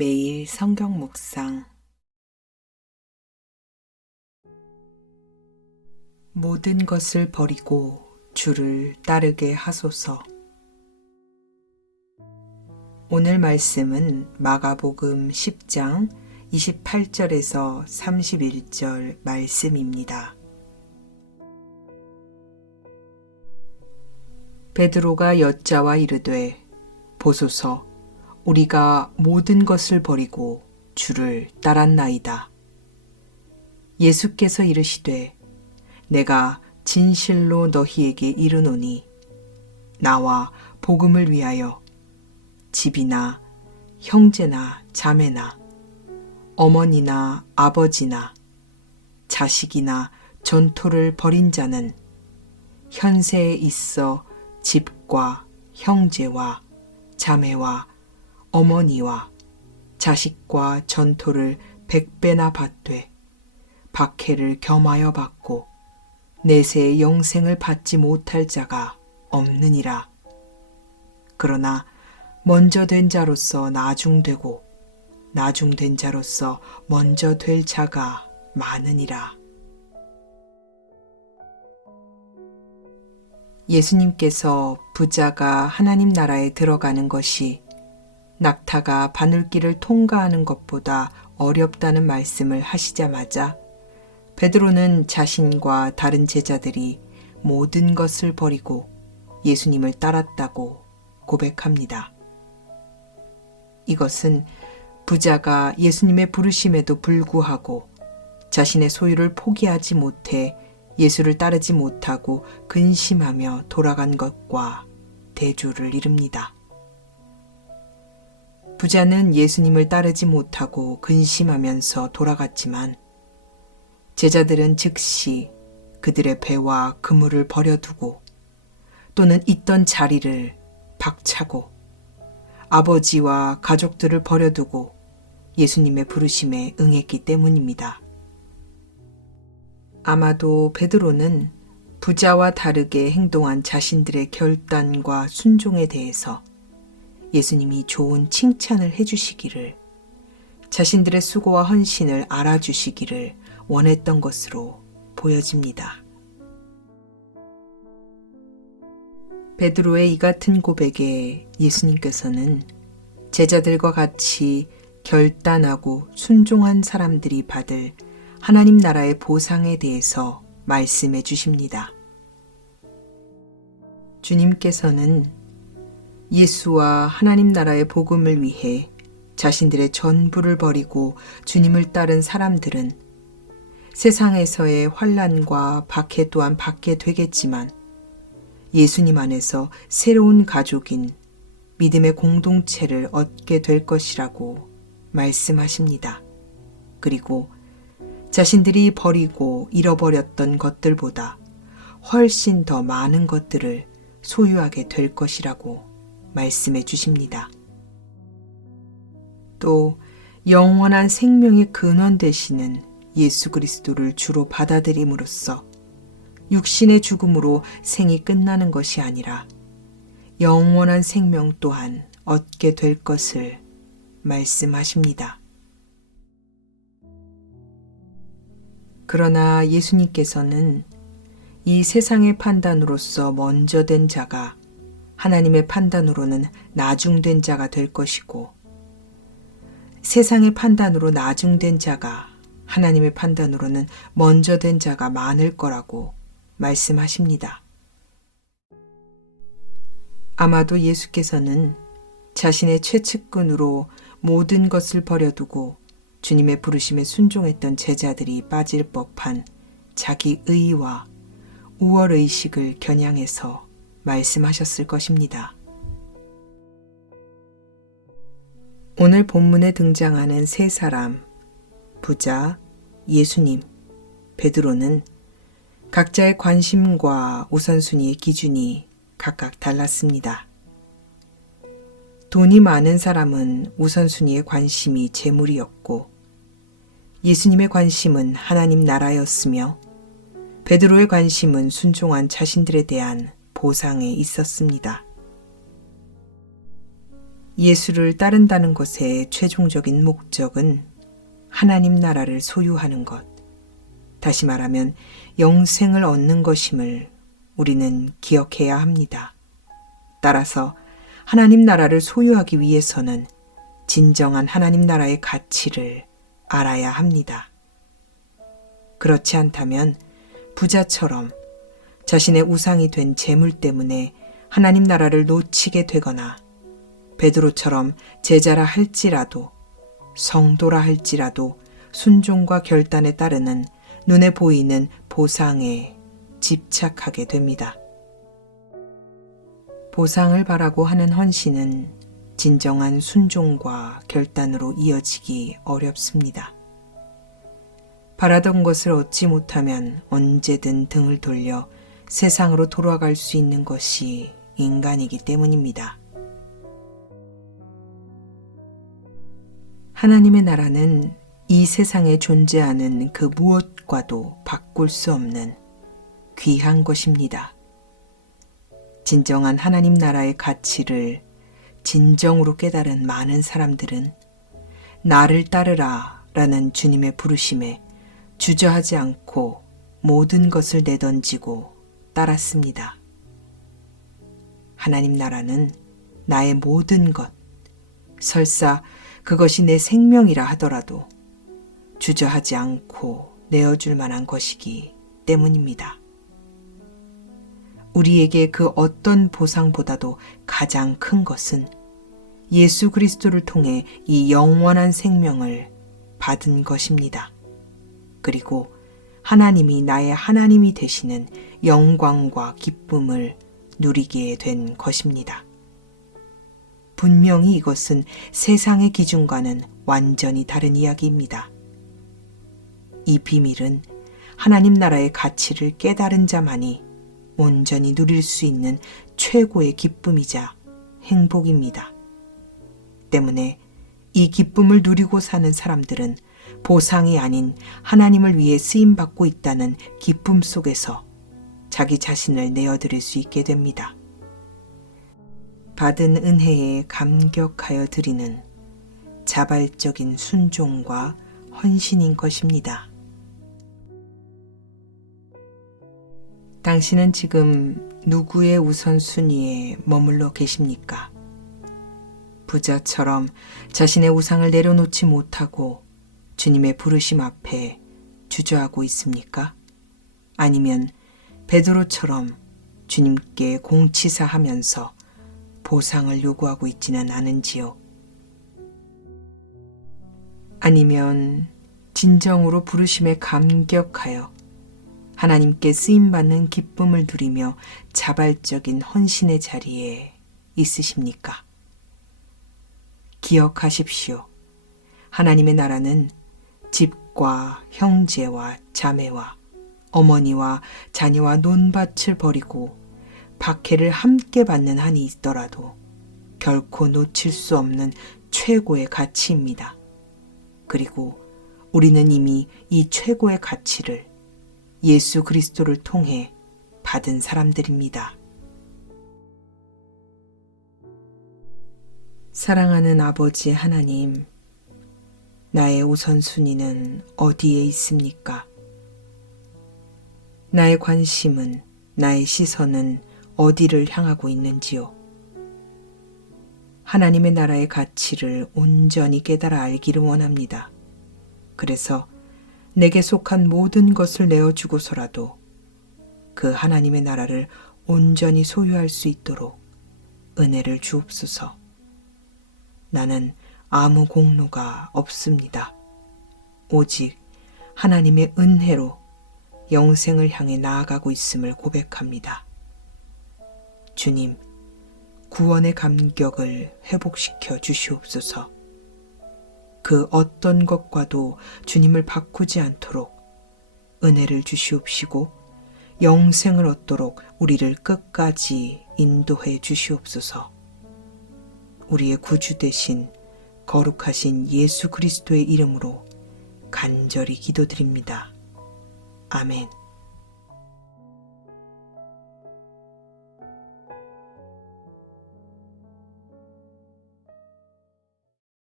매일 성경 묵상. 모든 것을 버리고 주를 따르게 하소서. 오늘 말씀은 마가복음 10장 28절에서 31절 말씀입니다. 베드로가 여짜와 이르되 보소서, 우리가 모든 것을 버리고 주를 따랐나이다. 예수께서 이르시되 내가 진실로 너희에게 이르노니 나와 복음을 위하여 집이나 형제나 자매나 어머니나 아버지나 자식이나 전토를 벌인 자는 현세에 있어 집과 형제와 자매와 어머니와 자식과 전토를 100배나 받되 박해를 겸하여 받고 내세의 영생을 받지 못할 자가 없느니라. 그러나 먼저 된 자로서 나중되고 나중된 자로서 먼저 될 자가 많으니라. 예수님께서 부자가 하나님 나라에 들어가는 것이 낙타가 바늘길을 통과하는 것보다 어렵다는 말씀을 하시자마자 베드로는 자신과 다른 제자들이 모든 것을 버리고 예수님을 따랐다고 고백합니다. 이것은 부자가 예수님의 부르심에도 불구하고 자신의 소유를 포기하지 못해 예수를 따르지 못하고 근심하며 돌아간 것과 대조를 이룹니다. 부자는 예수님을 따르지 못하고 근심하면서 돌아갔지만 제자들은 즉시 그들의 배와 그물을 버려두고 또는 있던 자리를 박차고 아버지와 가족들을 버려두고 예수님의 부르심에 응했기 때문입니다. 아마도 베드로는 부자와 다르게 행동한 자신들의 결단과 순종에 대해서 예수님이 좋은 칭찬을 해주시기를, 자신들의 수고와 헌신을 알아주시기를 원했던 것으로 보여집니다. 베드로의 이 같은 고백에 예수님께서는 제자들과 같이 결단하고 순종한 사람들이 받을 하나님 나라의 보상에 대해서 말씀해 주십니다. 주님께서는 예수와 하나님 나라의 복음을 위해 자신들의 전부를 버리고 주님을 따른 사람들은 세상에서의 환난과 박해 또한 받게 되겠지만 예수님 안에서 새로운 가족인 믿음의 공동체를 얻게 될 것이라고 말씀하십니다. 그리고 자신들이 버리고 잃어버렸던 것들보다 훨씬 더 많은 것들을 소유하게 될 것이라고 말씀해 주십니다. 또 영원한 생명의 근원 되시는 예수 그리스도를 주로 받아들임으로써 육신의 죽음으로 생이 끝나는 것이 아니라 영원한 생명 또한 얻게 될 것을 말씀하십니다. 그러나 예수님께서는 이 세상의 판단으로서 먼저 된 자가 하나님의 판단으로는 나중된 자가 될 것이고, 세상의 판단으로 나중된 자가 하나님의 판단으로는 먼저 된 자가 많을 거라고 말씀하십니다. 아마도 예수께서는 자신의 최측근으로 모든 것을 버려두고 주님의 부르심에 순종했던 제자들이 빠질 법한 자기 의와 우월의식을 겨냥해서 말씀하셨을 것입니다. 오늘 본문에 등장하는 세 사람, 부자, 예수님, 베드로는 각자의 관심과 우선순위의 기준이 각각 달랐습니다. 돈이 많은 사람은 우선순위의 관심이 재물이었고, 예수님의 관심은 하나님 나라였으며 베드로의 관심은 순종한 자신들에 대한 보상에 있었습니다. 예수를 따른다는 것의 최종적인 목적은 하나님 나라를 소유하는 것, 다시 말하면 영생을 얻는 것임을 우리는 기억해야 합니다. 따라서 하나님 나라를 소유하기 위해서는 진정한 하나님 나라의 가치를 알아야 합니다. 그렇지 않다면 부자처럼 자신의 우상이 된 재물 때문에 하나님 나라를 놓치게 되거나 베드로처럼 제자라 할지라도 성도라 할지라도 순종과 결단에 따르는 눈에 보이는 보상에 집착하게 됩니다. 보상을 바라고 하는 헌신은 진정한 순종과 결단으로 이어지기 어렵습니다. 바라던 것을 얻지 못하면 언제든 등을 돌려 세상으로 돌아갈 수 있는 것이 인간이기 때문입니다. 하나님의 나라는 이 세상에 존재하는 그 무엇과도 바꿀 수 없는 귀한 것입니다. 진정한 하나님 나라의 가치를 진정으로 깨달은 많은 사람들은 나를 따르라 라는 주님의 부르심에 주저하지 않고 모든 것을 내던지고 따랐습니다. 하나님 나라는 나의 모든 것, 설사 그것이 내 생명이라 하더라도 주저하지 않고 내어줄 만한 것이기 때문입니다. 우리에게 그 어떤 보상보다도 가장 큰 것은 예수 그리스도를 통해 이 영원한 생명을 받은 것입니다. 그리고 하나님이 나의 하나님이 되시는 영광과 기쁨을 누리게 된 것입니다. 분명히 이것은 세상의 기준과는 완전히 다른 이야기입니다. 이 비밀은 하나님 나라의 가치를 깨달은 자만이 온전히 누릴 수 있는 최고의 기쁨이자 행복입니다. 때문에 이 기쁨을 누리고 사는 사람들은 보상이 아닌 하나님을 위해 쓰임받고 있다는 기쁨 속에서 자기 자신을 내어드릴 수 있게 됩니다. 받은 은혜에 감격하여 드리는 자발적인 순종과 헌신인 것입니다. 당신은 지금 누구의 우선순위에 머물러 계십니까? 부자처럼 자신의 우상을 내려놓지 못하고 주님의 부르심 앞에 주저하고 있습니까? 아니면 베드로처럼 주님께 공치사하면서 보상을 요구하고 있지는 않은지요? 아니면 진정으로 부르심에 감격하여 하나님께 쓰임받는 기쁨을 누리며 자발적인 헌신의 자리에 있으십니까? 기억하십시오. 하나님의 나라는 집과 형제와 자매와 어머니와 자녀와 논밭을 버리고 박해를 함께 받는 한이 있더라도 결코 놓칠 수 없는 최고의 가치입니다. 그리고 우리는 이미 이 최고의 가치를 예수 그리스도를 통해 받은 사람들입니다. 사랑하는 아버지 하나님, 나의 우선순위는 어디에 있습니까? 나의 관심은, 나의 시선은 어디를 향하고 있는지요? 하나님의 나라의 가치를 온전히 깨달아 알기를 원합니다. 그래서 내게 속한 모든 것을 내어주고서라도 그 하나님의 나라를 온전히 소유할 수 있도록 은혜를 주옵소서. 나는 아무 공로가 없습니다. 오직 하나님의 은혜로 영생을 향해 나아가고 있음을 고백합니다. 주님, 구원의 감격을 회복시켜 주시옵소서. 그 어떤 것과도 주님을 바꾸지 않도록 은혜를 주시옵시고 영생을 얻도록 우리를 끝까지 인도해 주시옵소서. 우리의 구주 되신 거룩하신 예수 그리스도의 이름으로 간절히 기도드립니다. 아멘.